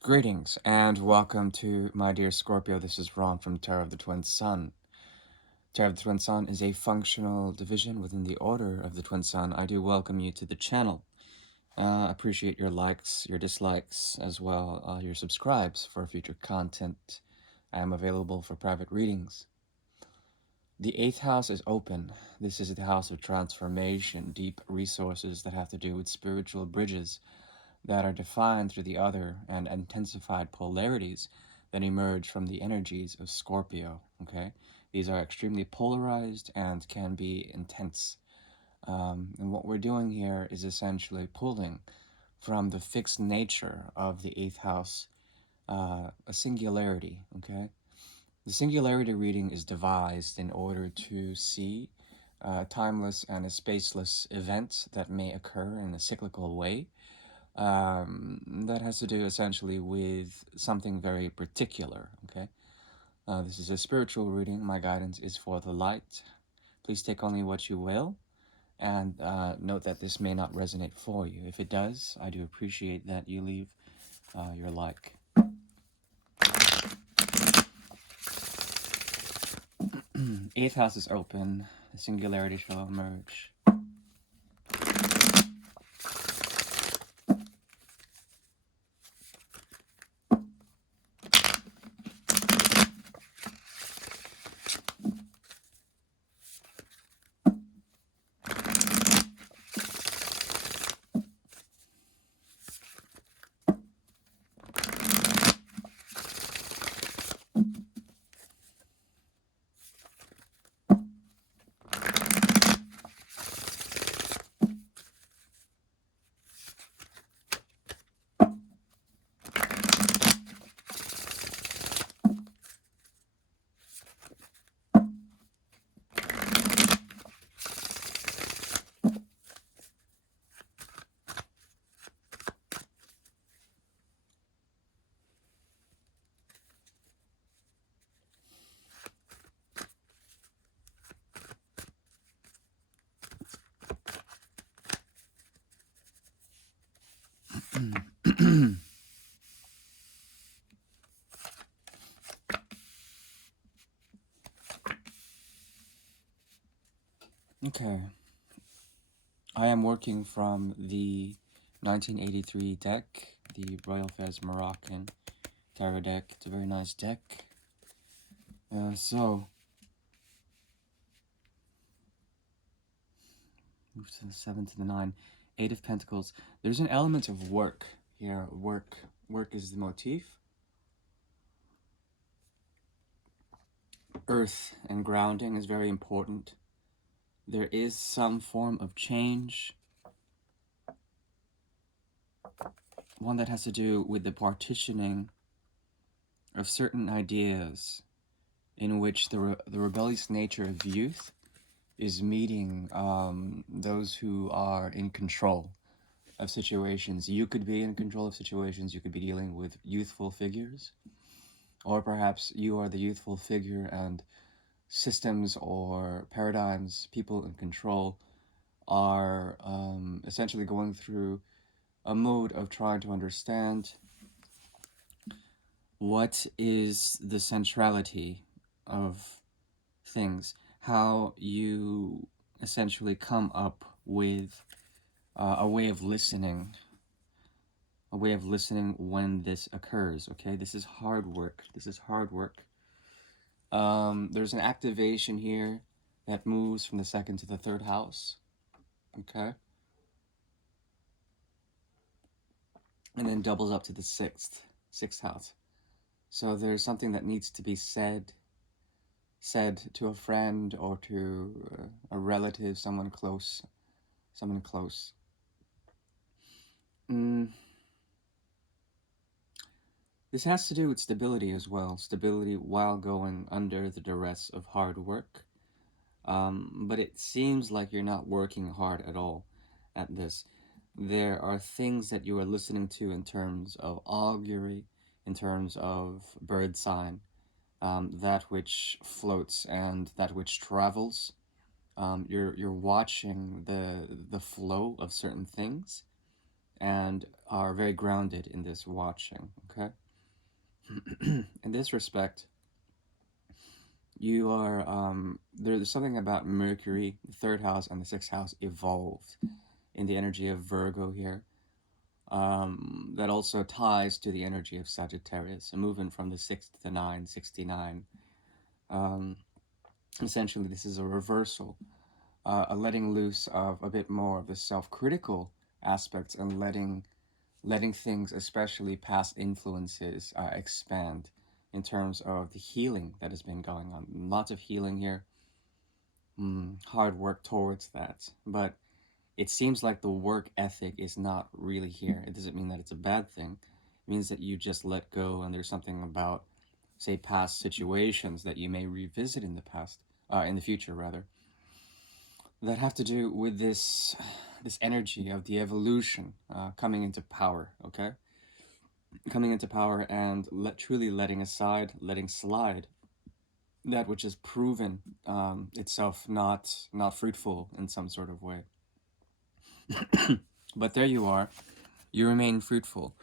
Greetings and welcome to my dear Scorpio. This is Ron from Tarot of the Twin Sun. Tarot of the Twin Sun is a functional division within the Order of the Twin Sun. I do welcome you to the channel. Appreciate your likes, your dislikes, as well your subscribes for future content. I am available for private readings. The 8th house is open. This is the house of transformation, deep resources that have to do with spiritual bridges that are defined through the other and intensified polarities that emerge from the energies of Scorpio. Okay, these are extremely polarized and can be intense. And what we're doing here is essentially pulling from the fixed nature of the 8th house, a singularity. Okay, the singularity reading is devised in order to see timeless and spaceless events that may occur in a cyclical way, that has to do essentially with something very particular. Okay, this is a spiritual reading. My guidance is for the light. Please take only what you will, and note that this may not resonate for you. If it does, I do appreciate that you leave your like. Eighth house is open. The singularity shall emerge. Okay, I am working from the 1983 deck, the Royal Fez Moroccan tarot deck. It's a very nice deck. So, move to the 7 to the 9. 8 of Pentacles. There's an element of work here. Work is the motif. Earth and grounding is very important. There is some form of change. One that has to do with the partitioning of certain ideas in which the rebellious nature of youth is meeting those who are in control of situations. You could be in control of situations. You could be dealing with youthful figures. Or perhaps you are the youthful figure and systems or paradigms, people in control, are essentially going through a mode of trying to understand what is the centrality of things, how you essentially come up with a way of listening, when this occurs. Okay, this is hard work. There's an activation here that moves from the 2nd to the 3rd house. Okay, and then doubles up to the sixth house. So there's something that needs to be said to a friend or to a relative, someone close. This has to do with stability as well. Stability while going under the duress of hard work. But it seems like you're not working hard at all at this. There are things that you are listening to in terms of augury, in terms of bird sign, that which floats and that which travels. You're watching the flow of certain things, and are very grounded in this watching. Okay, in this respect, you are there's something about Mercury, the third house and the sixth house evolved in the energy of Virgo here. That also ties to the energy of Sagittarius, a movement from the sixth to nine, 69. Um, Essentially, this is a reversal, a letting loose of a bit more of the self-critical aspects and letting things, especially past influences, expand in terms of the healing that has been going on. Lots of healing here, hard work towards that. But it seems like the work ethic is not really here. It doesn't mean that it's a bad thing. It means that you just let go, and there's something about, say, past situations that you may revisit in the past, in the future rather, that have to do with this energy of the evolution coming into power. Okay, coming into power and truly letting aside, letting slide that which has proven itself not fruitful in some sort of way. But there you are. You remain fruitful.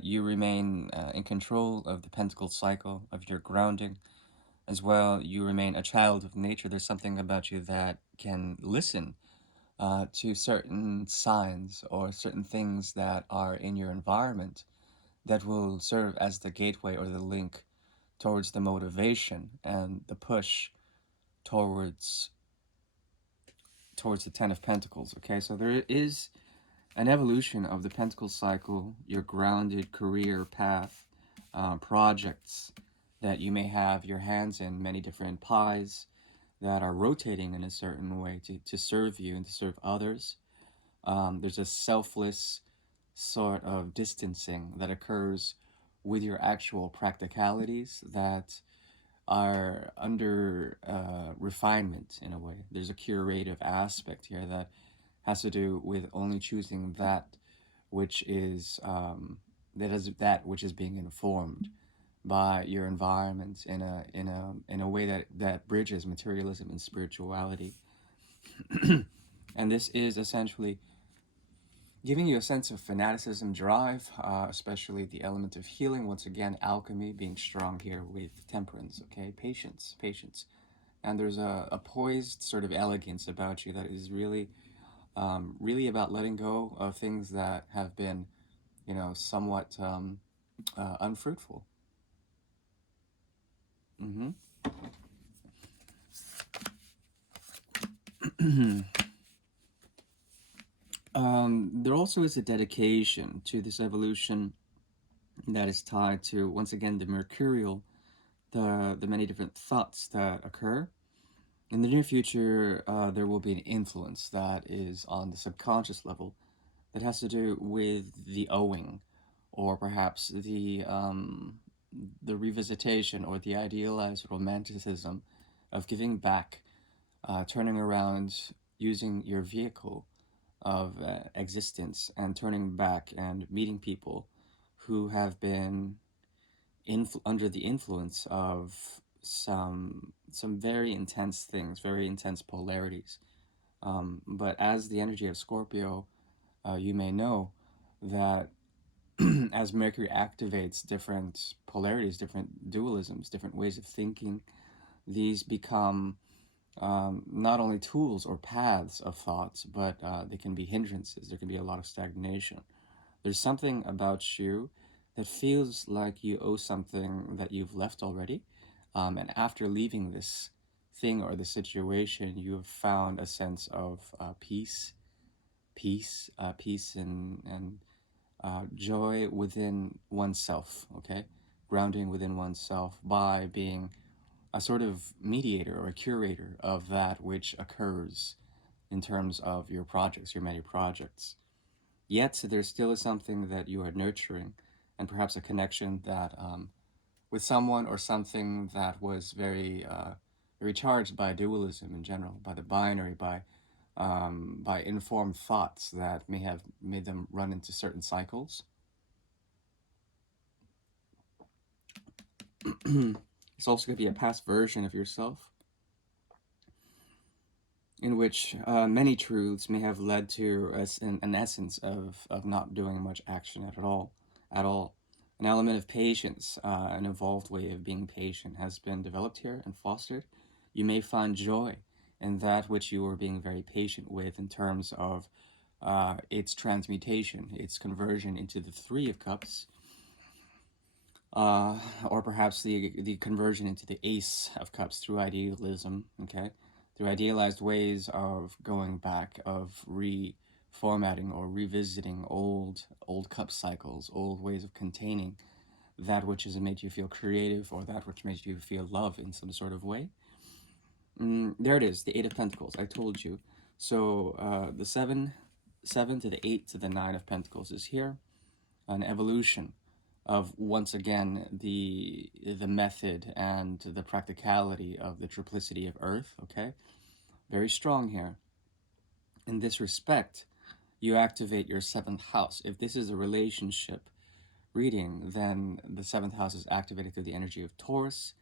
You remain in control of the pentacle cycle of your grounding as well. You remain a child of nature. There's something about you that can listen to certain signs or certain things that are in your environment that will serve as the gateway or the link towards the motivation and the push towards towards the Ten of Pentacles. Okay, so there is an evolution of the Pentacle cycle, your grounded career path, projects that you may have your hands in, many different pies that are rotating in a certain way to serve you and to serve others. There's a selfless sort of distancing that occurs with your actual practicalities that are under refinement in a way. There's a curative aspect here that has to do with only choosing that which is that which is being informed by your environment in a way that bridges materialism and spirituality. And this is essentially giving you a sense of fanaticism, drive, especially the element of healing. Once again, alchemy being strong here with temperance. Okay, patience, patience, and there's a poised sort of elegance about you that is really really about letting go of things that have been, somewhat unfruitful. Hmm. There also is a dedication to this evolution that is tied to, once again, the mercurial, the many different thoughts that occur. In the near future, there will be an influence that is on the subconscious level that has to do with the owing, or perhaps the revisitation or the idealized romanticism of giving back, turning around, using your vehicle of existence, and turning back and meeting people who have been under the influence of some very intense things, very intense polarities. But as the energy of Scorpio, you may know that as Mercury activates different polarities, different dualisms, different ways of thinking, these become not only tools or paths of thoughts, but they can be hindrances. There can be a lot of stagnation. There's something about you that feels like you owe something that you've left already. And after leaving this thing or the situation, you have found a sense of peace and joy within oneself, okay? Grounding within oneself by being a sort of mediator or a curator of that which occurs in terms of your projects, your many projects. Yet there still is something that you are nurturing, and perhaps a connection that with someone or something that was very charged by dualism in general, by the binary, by informed thoughts that may have made them run into certain cycles. It's also going to be a past version of yourself in which many truths may have led to an essence of not doing much action at all. An element of patience, an evolved way of being patient, has been developed here and fostered. You may find joy in that which you are being very patient with in terms of its transmutation, its conversion into the Three of Cups, or perhaps the conversion into the Ace of Cups through idealism. Okay, through idealized ways of going back, of reformatting or revisiting old cup cycles, old ways of containing that which has made you feel creative or that which made you feel love in some sort of way. There it is, the Eight of Pentacles. I told you. So the seven to the eight to the nine of Pentacles is here, an evolution of once again the method and the practicality of the triplicity of Earth. Okay, very strong here. In this respect, you activate your seventh house. If this is a relationship reading, then the seventh house is activated through the energy of Taurus,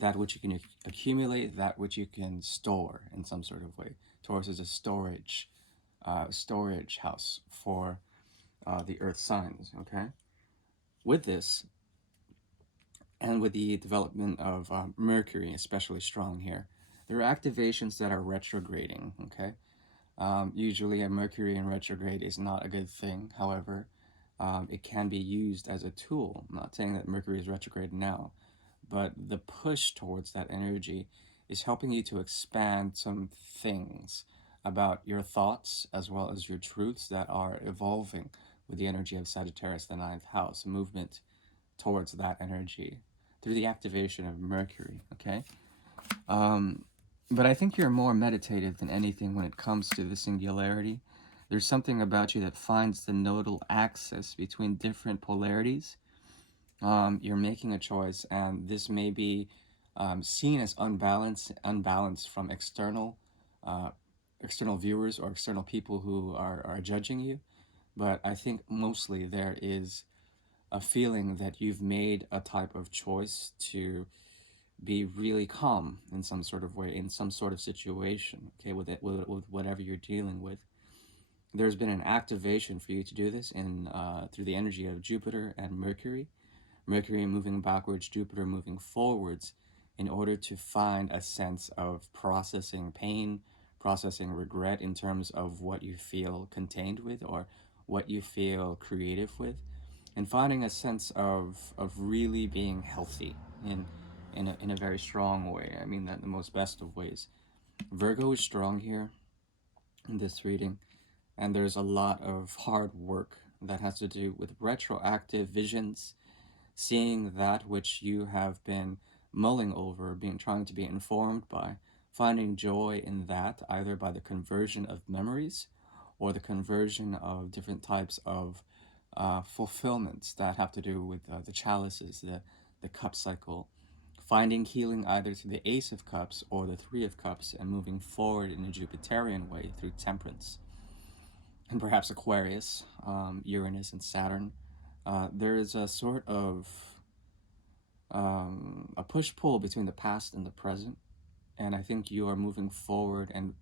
that which you can accumulate, that which you can store in some sort of way. Taurus is a storage house for the Earth signs. Okay, with this, and with the development of Mercury, especially strong here, there are activations that are retrograding. Okay, usually a Mercury in retrograde is not a good thing. However, it can be used as a tool. I'm not saying that Mercury is retrograde now, but the push towards that energy is helping you to expand some things about your thoughts as well as your truths that are evolving with the energy of Sagittarius, the ninth house, movement towards that energy through the activation of Mercury. Okay. Um, but I think you're more meditative than anything when it comes to the singularity. There's something about you that finds the nodal axis between different polarities. You're making a choice, and this may be seen as unbalanced from uh, external viewers or external people who are judging you. But I think mostly there is a feeling that you've made a type of choice to be really calm in some sort of way, in some sort of situation, okay, with whatever you're dealing with. There's been an activation for you to do this in through the energy of Jupiter and Mercury. Mercury moving backwards, Jupiter moving forwards, in order to find a sense of processing pain, processing regret in terms of what you feel contained with or what you feel creative with, and finding a sense of really being healthy in a very strong way. I mean that in the most best of ways. Virgo is strong here in this reading, and there's a lot of hard work that has to do with retroactive visions, seeing that which you have been mulling over, being trying to be informed by, finding joy in that either by the conversion of memories or the conversion of different types of fulfillments that have to do with the chalices, the cup cycle, finding healing either through the Ace of Cups or the Three of Cups, and moving forward in a Jupiterian way through Temperance and perhaps Aquarius, Uranus, and Saturn. There is a sort of a push pull between the past and the present, and I think you are moving forward and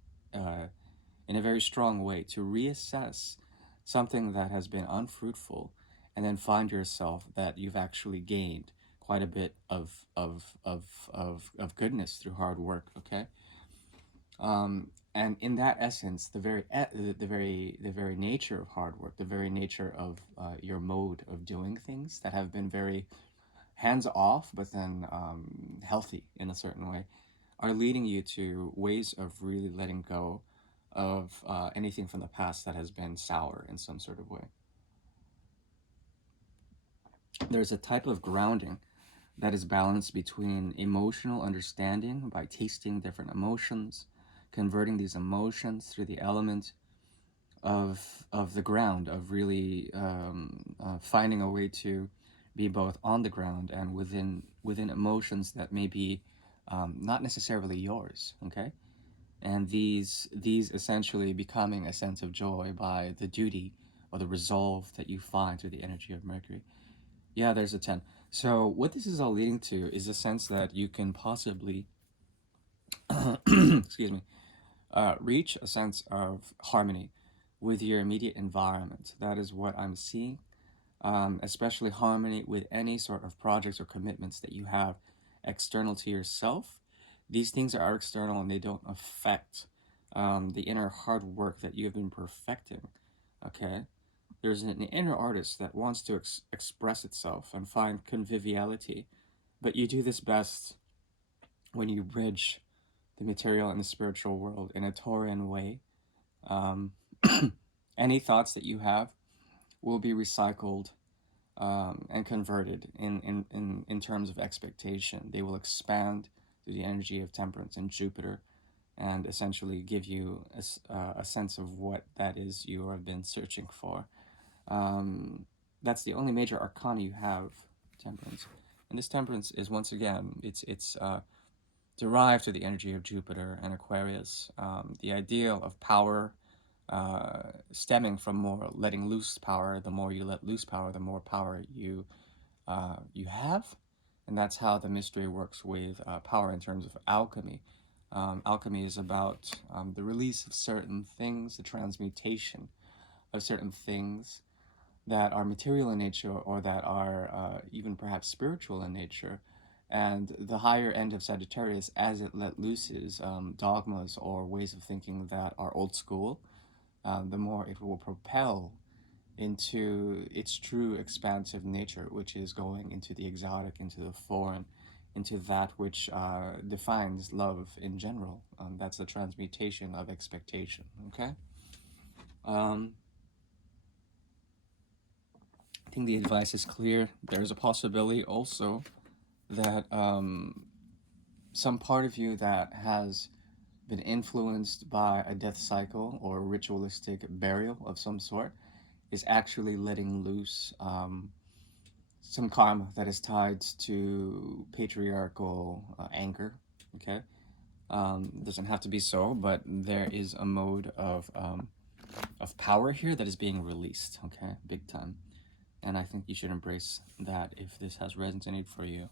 in a very strong way to reassess something that has been unfruitful, and then find yourself that you've actually gained quite a bit of goodness through hard work. Okay. And in that essence, the very nature of hard work, the very nature of your mode of doing things that have been very hands off, but then healthy in a certain way, are leading you to ways of really letting go of anything from the past that has been sour in some sort of way. There's a type of grounding that is balanced between emotional understanding by tasting different emotions, converting these emotions through the element of the ground, of really finding a way to be both on the ground and within emotions that may be not necessarily yours. Okay, and these essentially becoming a sense of joy by the duty or the resolve that you find through the energy of Mercury. Yeah, there's a 10. So what this is all leading to is a sense that you can possibly excuse me, reach a sense of harmony with your immediate environment. That is what I'm seeing, especially harmony with any sort of projects or commitments that you have external to yourself. These things are external and they don't affect the inner hard work that you have been perfecting. Okay? There's an inner artist that wants to express itself and find conviviality, but you do this best when you bridge the material and the spiritual world in a Taurian way. Um, any thoughts that you have will be recycled and converted in terms of expectation. They will expand through the energy of temperance and Jupiter and essentially give you a sense of what that is you have been searching for. That's the only major arcana you have, temperance. And this temperance is, once again, it's derived to the energy of Jupiter and Aquarius. The ideal of power stemming from more letting loose power. The more you let loose power, the more power you have, and that's how the mystery works with power in terms of alchemy. Alchemy is about the release of certain things, the transmutation of certain things that are material in nature or that are even perhaps spiritual in nature. And the higher end of Sagittarius, as it let looses dogmas or ways of thinking that are old school, the more it will propel into its true expansive nature, which is going into the exotic, into the foreign, into that which defines love in general. That's the transmutation of expectation. Okay. Um, I think the advice is clear. There's a possibility also that some part of you that has been influenced by a death cycle or ritualistic burial of some sort is actually letting loose some karma that is tied to patriarchal anger. Okay, doesn't have to be so, but there is a mode of power here that is being released. Okay, big time, and I think you should embrace that if this has resonated for you.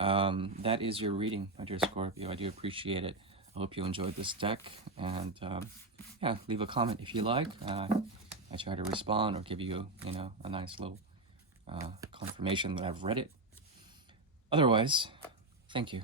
That is your reading, my dear Scorpio. I do appreciate it. I hope you enjoyed this deck, and yeah, leave a comment if you like. I try to respond or give you, a nice little confirmation that I've read it. Otherwise, thank you.